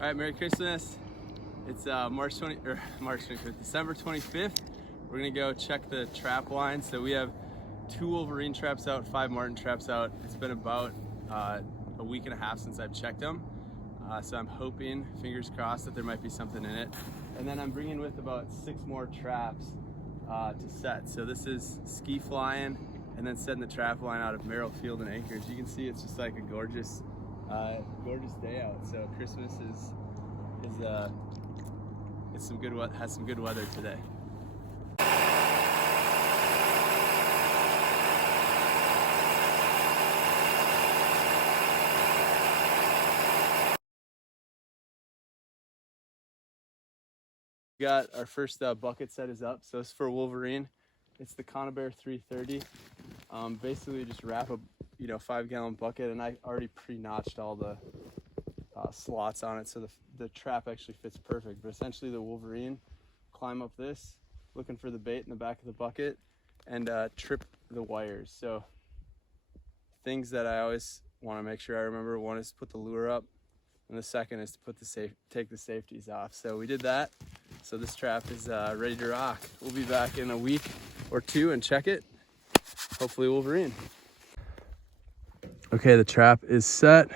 All right, Merry Christmas. It's December 25th. We're gonna go check the trap line. So we have 2 Wolverine traps out, 5 Marten traps out. It's been about a week and a half since I've checked them. So I'm hoping, fingers crossed, that there might be something in it. And then I'm bringing with about 6 more traps to set. So this is ski flying and then setting the trap line out of Merrill Field and Anchorage. You can see it's just like a gorgeous day out. So Christmas has some good weather today. We got our first bucket set is up. So it's for Wolverine. It's the Conibear 330. Basically just wrap a 5-gallon bucket, and I already pre-notched all the slots on it, so the trap actually fits perfect. But essentially the Wolverine, climb up this, looking for the bait in the back of the bucket, and trip the wires. So things that I always want to make sure I remember: one is to put the lure up, and the second is to take the safeties off. So we did that. So this trap is ready to rock. We'll be back in a week or 2 and check it. Hopefully Wolverine. Okay, the trap is set.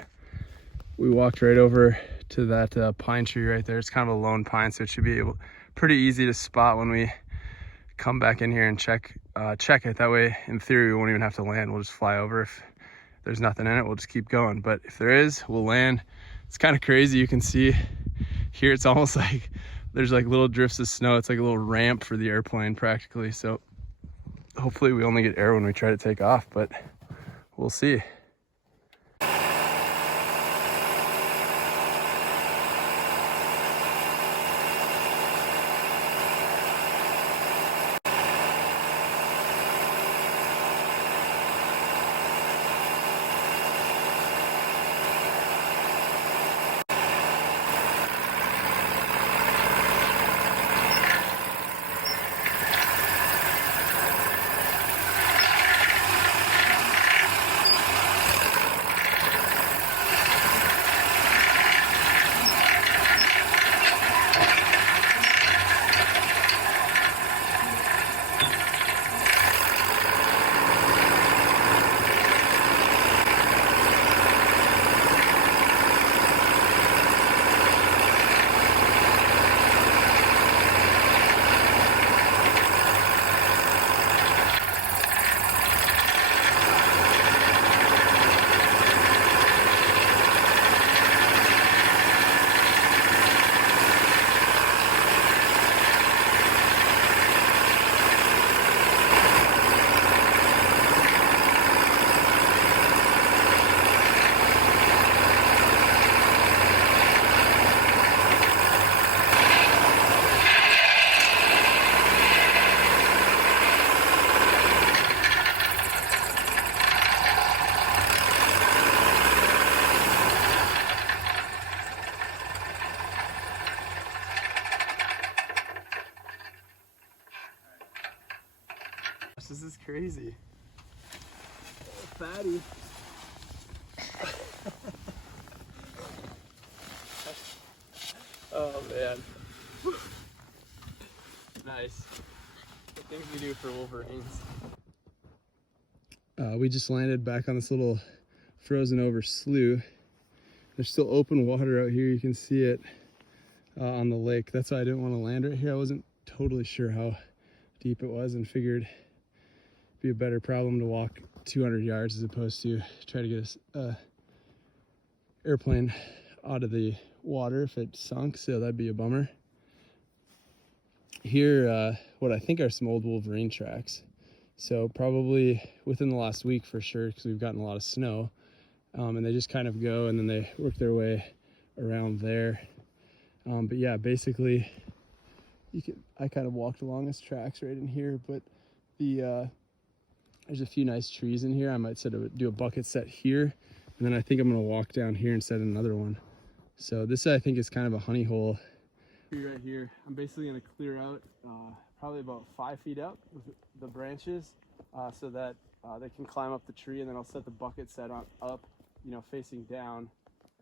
We walked right over to that pine tree right there. It's kind of a lone pine, so it should be pretty easy to spot when we come back in here and check it. That way, in theory, we won't even have to land. We'll just fly over. If there's nothing in it, we'll just keep going. But if there is, we'll land. It's kind of crazy. You can see here, it's almost like there's like little drifts of snow. It's like a little ramp for the airplane practically. So hopefully we only get air when we try to take off, but we'll see. This is crazy. Oh, fatty. Oh man. Nice. The things we do for Wolverines. We just landed back on this little frozen over slough. There's still open water out here. You can see it on the lake. That's why I didn't want to land right here. I wasn't totally sure how deep it was and figured be a better problem to walk 200 yards as opposed to try to get a airplane out of the water if it sunk, so that'd be a bummer. Here, what I think are some old Wolverine tracks. So probably within the last week for sure, because we've gotten a lot of snow. And they just kind of go and then they work their way around there. But yeah, basically, I kind of walked along this tracks right in here, but there's a few nice trees in here. I might do a bucket set here, and then I think I'm gonna walk down here and set another one. So this I think is kind of a honey hole. Right here, I'm basically gonna clear out probably about 5 feet up with the branches so that they can climb up the tree, and then I'll set the bucket set up, facing down,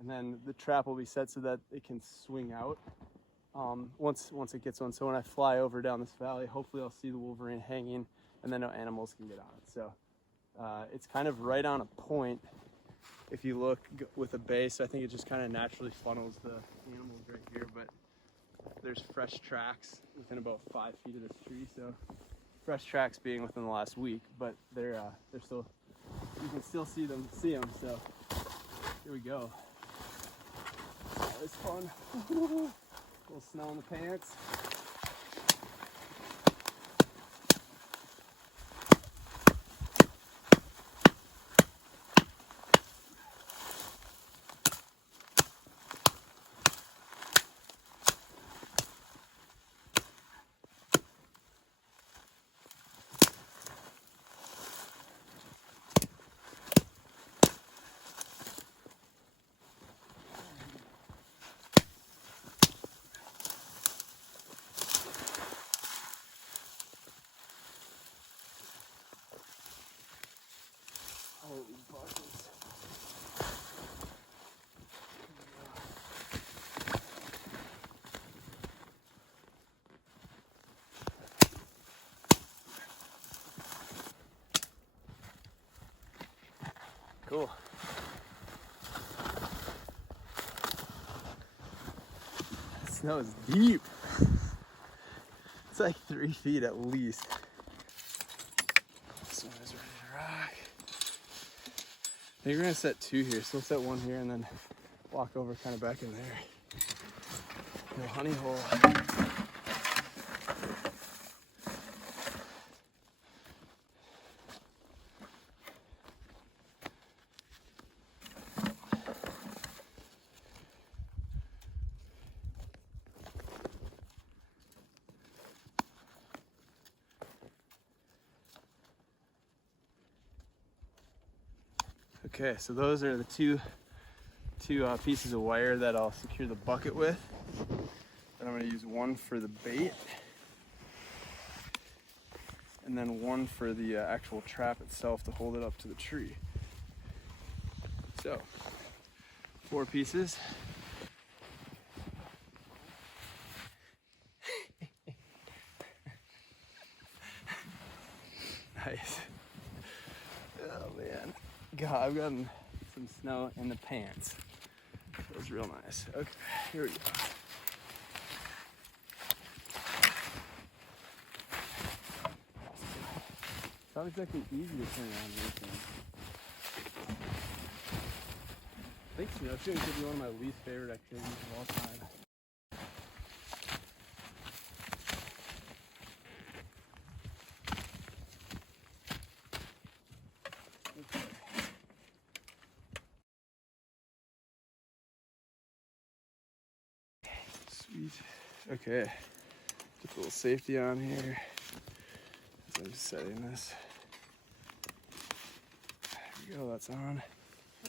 and then the trap will be set so that it can swing out once it gets one. So when I fly over down this valley, hopefully I'll see the Wolverine hanging, and then no animals can get on it. So it's kind of right on a point. If you look with a base, I think it just kind of naturally funnels the animals right here, but there's fresh tracks within about 5 feet of this tree. So fresh tracks being within the last week, but they're still, you can still see them. So here we go. That was fun. A little snow in the pants. Holy buckets. Cool. The snow is deep. It's like 3 feet at least. This one is ready to rock. I think we're gonna set 2 here, so we'll set 1 here and then walk over kind of back in there. No honey hole. Okay, so those are the two pieces of wire that I'll secure the bucket with. And I'm going to use one for the bait, and then one for the actual trap itself to hold it up to the tree. So, 4 pieces. Nice. Oh man. God, I've gotten some snow in the pants. Feels real nice. Okay, here we go. It's not exactly easy to turn around these things. I think snow shooting could be one of my least favorite activities of all time. Sweet. Okay, get a little safety on here as I'm just setting this. There we go, that's on.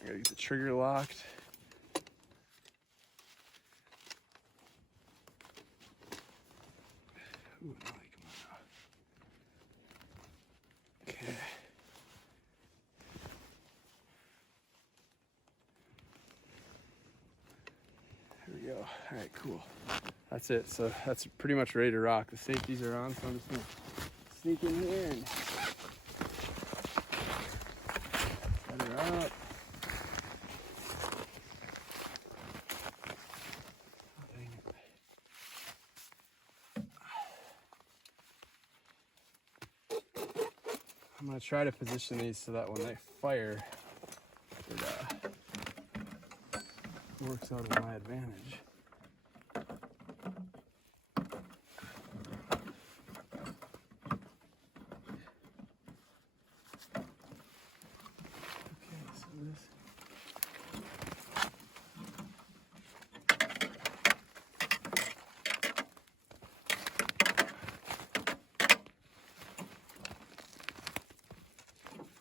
I gotta get the trigger locked. Ooh, no, come on now. Okay. There we go. All right, cool. That's it. So that's pretty much ready to rock. The safeties are on, so I'm just gonna sneak in here and set her up. I'm gonna try to position these so that when they fire, it works out to my advantage.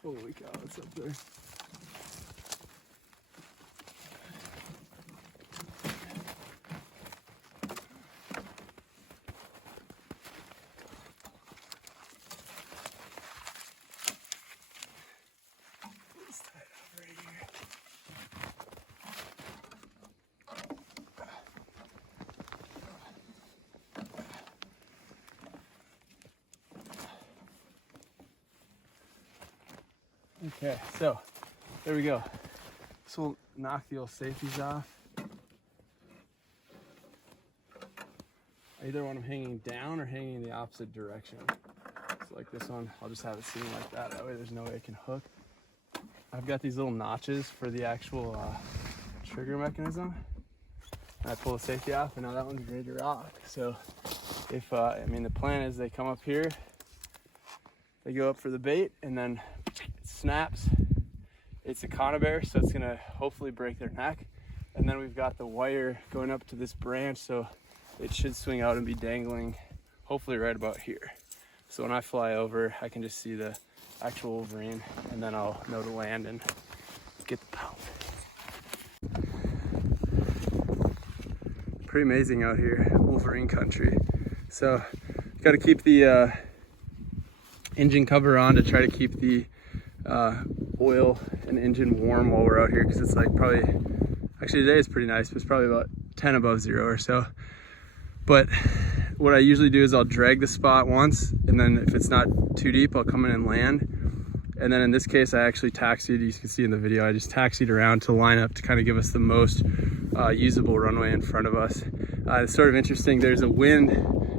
Holy cow, it's up there. Let's tie it up right here. Okay, so there we go. This will knock the old safeties off. I either want them hanging down or hanging in the opposite direction. So like this one, I'll just have it sitting like that. That way there's no way it can hook. I've got these little notches for the actual trigger mechanism. And I pull the safety off, and now that one's ready to rock. So if, I mean, the plan is they come up here, they go up for the bait, and then it snaps. It's a conibear, so it's gonna hopefully break their neck. And then we've got the wire going up to this branch, so it should swing out and be dangling, hopefully right about here. So when I fly over, I can just see the actual Wolverine, and then I'll know to land and get the pound. Pretty amazing out here, Wolverine country. So got to keep the engine cover on to try to keep the oil and engine warm while we're out here, because it's like probably, actually today is pretty nice, but it's probably about 10 above zero or so. But what I usually do is I'll drag the spot once, and then if it's not too deep, I'll come in and land. And then in this case, I actually taxied, you can see in the video, I just taxied around to line up to kind of give us the most usable runway in front of us. It's sort of interesting, there's a wind,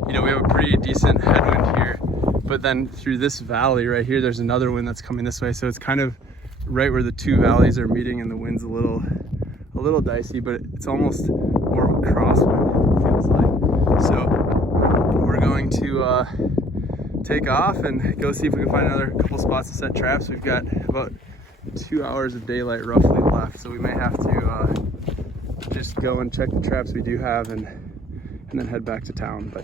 you know, we have a pretty decent headwind here, but then through this valley right here, there's another wind that's coming this way. So it's kind of right where the two valleys are meeting, and the wind's a little dicey, but it's almost more of a crosswind, it feels like. So we're going to take off and go see if we can find another couple spots to set traps. We've got about 2 hours of daylight roughly left, so we may have to just go and check the traps we do have and then head back to town. But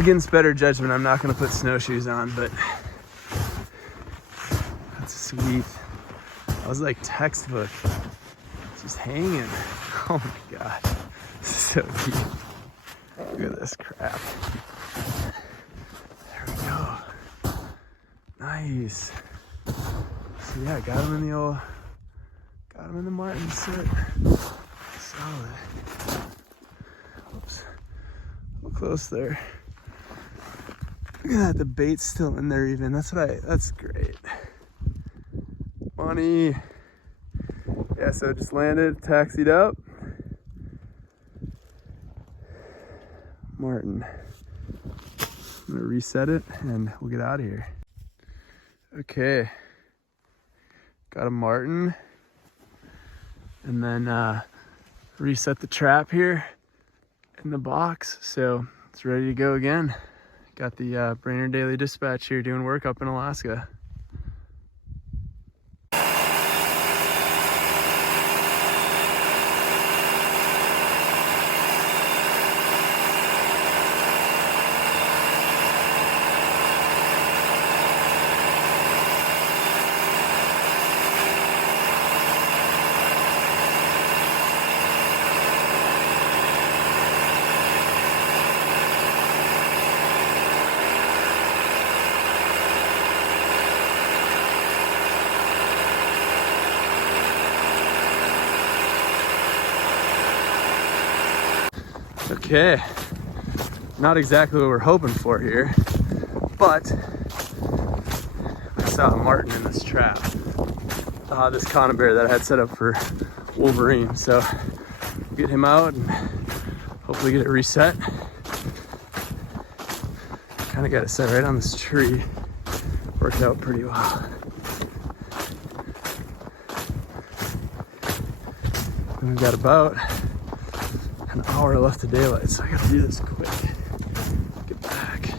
against better judgment, I'm not going to put snowshoes on, but that's sweet. I was like textbook, just hanging. Oh my god, so deep. Look at this crap. There we go. Nice. So yeah, got him in the Marten sit. Solid. Oops, a little close there. Look at that, the bait's still in there even. That's great. Money. Yeah, so just landed, taxied up. Marten. I'm gonna reset it and we'll get out of here. Okay. Got a Marten. And then reset the trap here in the box. So it's ready to go again. Got the Brainerd Daily Dispatch here doing work up in Alaska. Okay, not exactly what we're hoping for here, but I saw a marten in this trap. This conibear that I had set up for Wolverine. So we'll get him out and hopefully get it reset. Kind of got it set right on this tree. Worked out pretty well. And we've got about an hour left of daylight, so I gotta do this quick. Get back.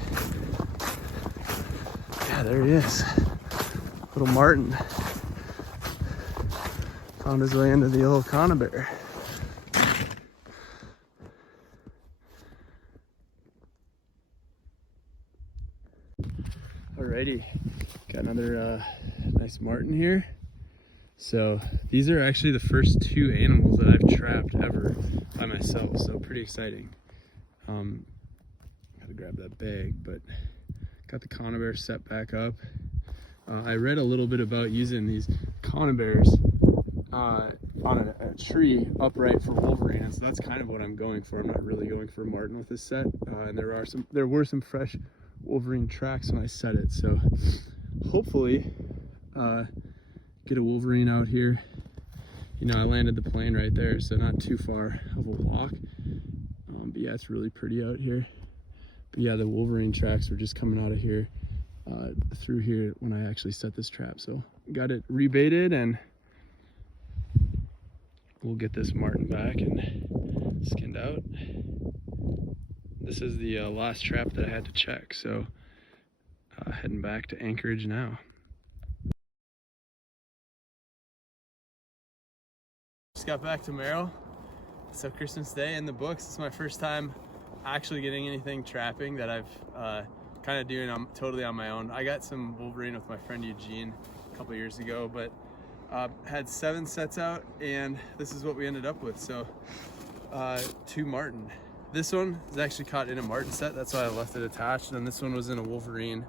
Yeah, there he is. Little marten. Found his way into the old conibear. Alrighty, got another nice marten here. So these are actually the first two animals that I've trapped ever by myself, so pretty exciting. Gotta grab that bag, but got the conibear set back up. I read a little bit about using these conibears on a tree upright for Wolverine, and so that's kind of what I'm going for. I'm not really going for marten with this set, and there were some fresh Wolverine tracks when I set it, so hopefully get a Wolverine out here. You know, I landed the plane right there, so not too far of a walk. But yeah, it's really pretty out here. But yeah, the Wolverine tracks were just coming out of here through here when I actually set this trap. So got it rebaited, and we'll get this marten back and skinned out. This is the last trap that I had to check, so heading back to Anchorage now. Just got back to Merrill, so Christmas Day in the books. It's my first time actually getting anything trapping that I've kind of doing totally on my own. I got some Wolverine with my friend Eugene a couple years ago, but had 7 sets out, and this is what we ended up with. So 2 marten. This one is actually caught in a marten set, that's why I left it attached, and this one was in a Wolverine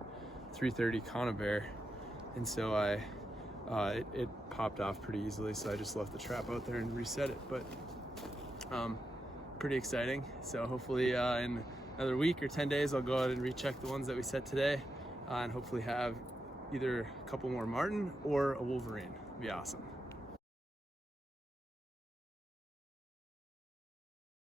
330 conibear, and so it popped off pretty easily, so I just left the trap out there and reset it. But pretty exciting. So hopefully in another week or 10 days I'll go out and recheck the ones that we set today, and hopefully have either a couple more marten or a Wolverine. It'd be awesome.